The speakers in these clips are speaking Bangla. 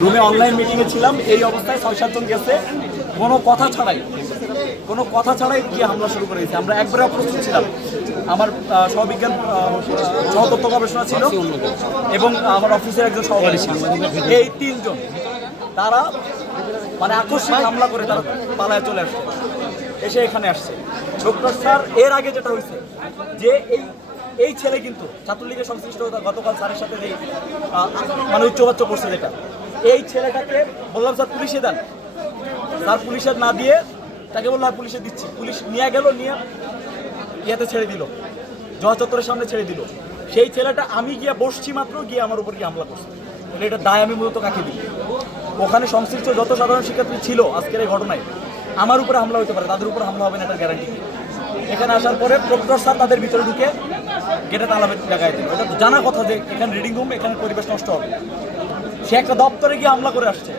রুমে অনলাইন মিটিংয়ে ছিলাম, এই অবস্থায় ৬-৭ জন গেছে, কোনো কথা ছাড়াই গিয়ে হামলা শুরু করে দিয়েছে। আমরা একবারে অপ্রস্তুত ছিলাম। আমার সহবিজ্ঞান সহতত্ত্ব গবেষণা ছিল এবং আমার অফিসের একজন সহকারী ছিল। এই ৩ জন তারা মানে আকস্মিক হামলা করে তারা পালায় চলে আসছে, এসে এখানে আসছে। ডক্টর স্যার এর আগে যেটা হয়েছে যে এই ছেলে কিন্তু ছাত্রলীগের সংশ্লিষ্ট গতকাল স্যারের সাথে এই মানে উচ্চবাচ্য করছে, যেটা এই ছেলেটাকে বললাম স্যার পুলিশে দেন, স্যার পুলিশে না দিয়ে তাকে বললাম পুলিশে দিচ্ছি, পুলিশ নিয়ে গেল, নিয়ে ইয়াতে ছেড়ে দিল, জয় চত্বরের সামনে ছেড়ে দিল। সেই ছেলেটা আমি গিয়ে বসছি মাত্র গিয়ে আমার উপর গিয়ে হামলা করছে। এটা দায় আমি মূলত কাকে দিই? ওখানে সংশ্লিষ্ট যত সাধারণ শিক্ষার্থী ছিল আজকের এই ঘটনায় আমার উপরে হামলা হতে পারে, তাদের উপর হামলা হবে না এটার গ্যারান্টি। এখানে আসার পরে প্রক্টর স্যার তাদের ভিতরে ঢুকে গেটে তালা লাগাই দিল। এটা জানা কথা যে এখানে রিডিং রুম, এখানে পরিবেশ নষ্ট হবে। সে একটা দপ্তরে গিয়ে হামলা করে আসছে,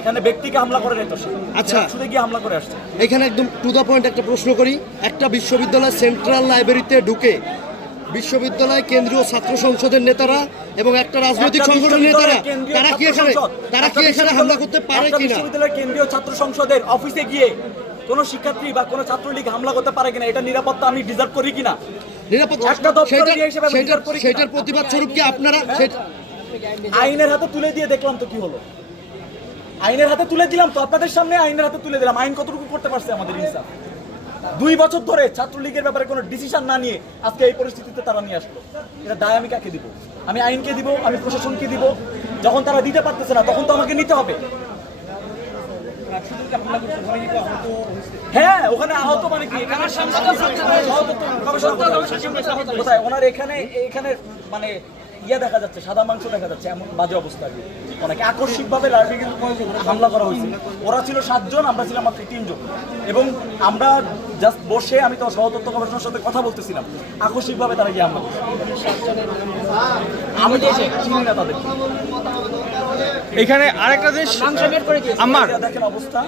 এখানে ব্যক্তিকে হামলা করে যেত, সে আচ্ছা শুধু গিয়ে হামলা করে আসছে। এখানে একদম টু দ্য পয়েন্ট একটা প্রশ্ন করি। একটা বিশ্ববিদ্যালয় সেন্ট্রাল লাইব্রেরিতে ঢুকে বিশ্ববিদ্যালয় কেন্দ্রীয় ছাত্র সংসদের নেতারা এবং একটা রাজনৈতিক সংগঠনের নেতারা তারা কি এখানে হামলা করতে পারে কিনা? বিশ্ববিদ্যালয়ের কেন্দ্রীয় ছাত্র সংসদের অফিসে গিয়ে কোনো শিক্ষার্থী বা কোনো ছাত্রলীগ হামলা করতে পারে কিনা, এটা নিরাপত্তা আমি ডিজার্ভ করি কিনা? সেটার প্রতিবাদ স্বরূপ কি আপনারা আইনের হাতে তুলে দিয়ে দেখলাম তো কি হলো? আইনের হাতে তুলে দিলাম তো, আপনাদের সামনে আইনের হাতে তুলে দিলাম। আইন কতটুকু করতে পারছে আমাদের ইনসাফ? 2 বছর ধরে ছাত্রলীগের ব্যাপারে কোনো ডিসিশন না নিয়ে আজকে এই পরিস্থিতিতে তারা নিয়ে আসলো। এটা দায় আমি কাকে দিব? আমি আইনকে দিব, আমি প্রশাসনকে দিব। যখন তারা দিতে পারতেছে না তখন তো আমাকে নিতে হবে। হ্যাঁ, ওখানে আহত মানে কি? কোথায় ওনার এখানে মানে ইয়ে দেখা যাচ্ছে, সাদা মাংস দেখা যাচ্ছে, এমন বাজে অবস্থা। অনেকে আকস্মিকভাবে হামলা করা হয়েছে। ওরা ছিল 7 জন, আমরা ছিলাম মাত্র 3 জন। এবং আমরা জাস্ট বসে, আমি তো সহতত্ত্ব গবেষণার সাথে কথা বলতেছিলাম, আকস্মিকভাবে তারা গিয়ে হামলা করছে। আমি চিনি না তাদের। এখানে আরেকটা জিনিস আমার দেখেন অবস্থা,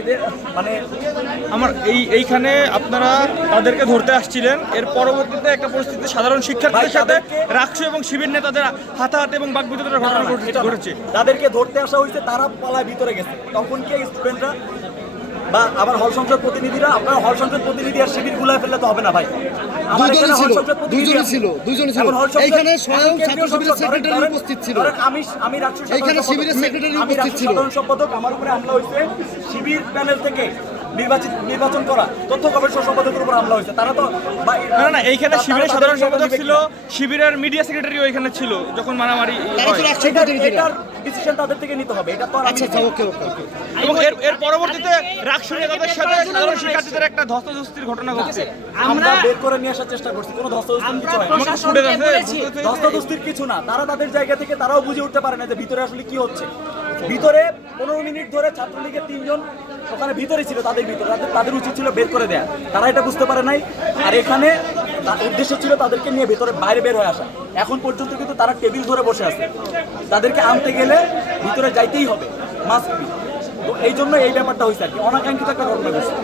এদের মানে এইখানে আপনারা তাদেরকে ধরতে আসছিলেন, এর পরবর্তীতে একটা পরিস্থিতি সাধারণ শিক্ষার্থীদের সাথে রাকসু এবং শিবির নেতাদের হাতাহাতি এবং বাকবিতণ্ডার ঘটনা ঘটেছে। তাদেরকে ধরতে আসা হয়েছে, তারা পালায় ভিতরে গেছে। তখন কি স্টুডেন্টরা বা আবার হল সংসদ প্রতিনিধিরা, আপনারা হল সংসদ প্রতিনিধি আর শিবির গুলায় ফেললে তো হবে না ভাই। দুজনই ছিল। এখানে স্বয়ং ছাত্র শিবিরের সেক্রেটারি উপস্থিত ছিল। আমি রাকসু এখানে শিবিরের সেক্রেটারি উপস্থিত ছিল। সাধারণ সম্পাদক, আমার উপরে হামলা হয়েছে শিবির প্যানেল থেকে নির্বাচন করা তথ্য গবেষণা সম্পাদকের উপর হামলা হয়েছে। তারা তো না, এইখানে শিবিরের সাধারণ সম্পাদক ছিল, শিবিরের মিডিয়া সেক্রেটারিও এখানে ছিল যখন মারামারি হয়। এটার ডিসিশন তাদের থেকে নিতে হবে। এটা তো এবং এর পরবর্তীতে রাকসু নেতাদের সাথে সাধারণ শিক্ষার্থীদের একটা ধস্তাধস্তির ঘটনা ঘটছে। আমরা বের করে নিয়ে আসার চেষ্টা করছি, কোনো ধস্তাধস্তির কিছু না। তারা তাদের জায়গা থেকে তারাও বুঝে উঠতে পারে না যে ভিতরে আসলে কি হচ্ছে। ভিতরে 15 মিনিট ধরে ছাত্রলীগের 3 জন ওখানে ভিতরে ছিল, তাদের উচিত ছিল বের করে দেয়া, তারা এটা বুঝতে পারে নাই। আর এখানে উদ্দেশ্য ছিল তাদেরকে নিয়ে বাইরে বের হয়ে আসা। এখন পর্যন্ত কিন্তু তারা টেবিল ধরে বসে আছে, তাদেরকে আনতে গেলে ভিতরে যাইতেই হবে, মাস্ট বি। তো এই জন্য এই ব্যাপারটা হয়েছে আর কি, অনাকাঙ্ক্ষিত একটা ঘটনা ঘটছে।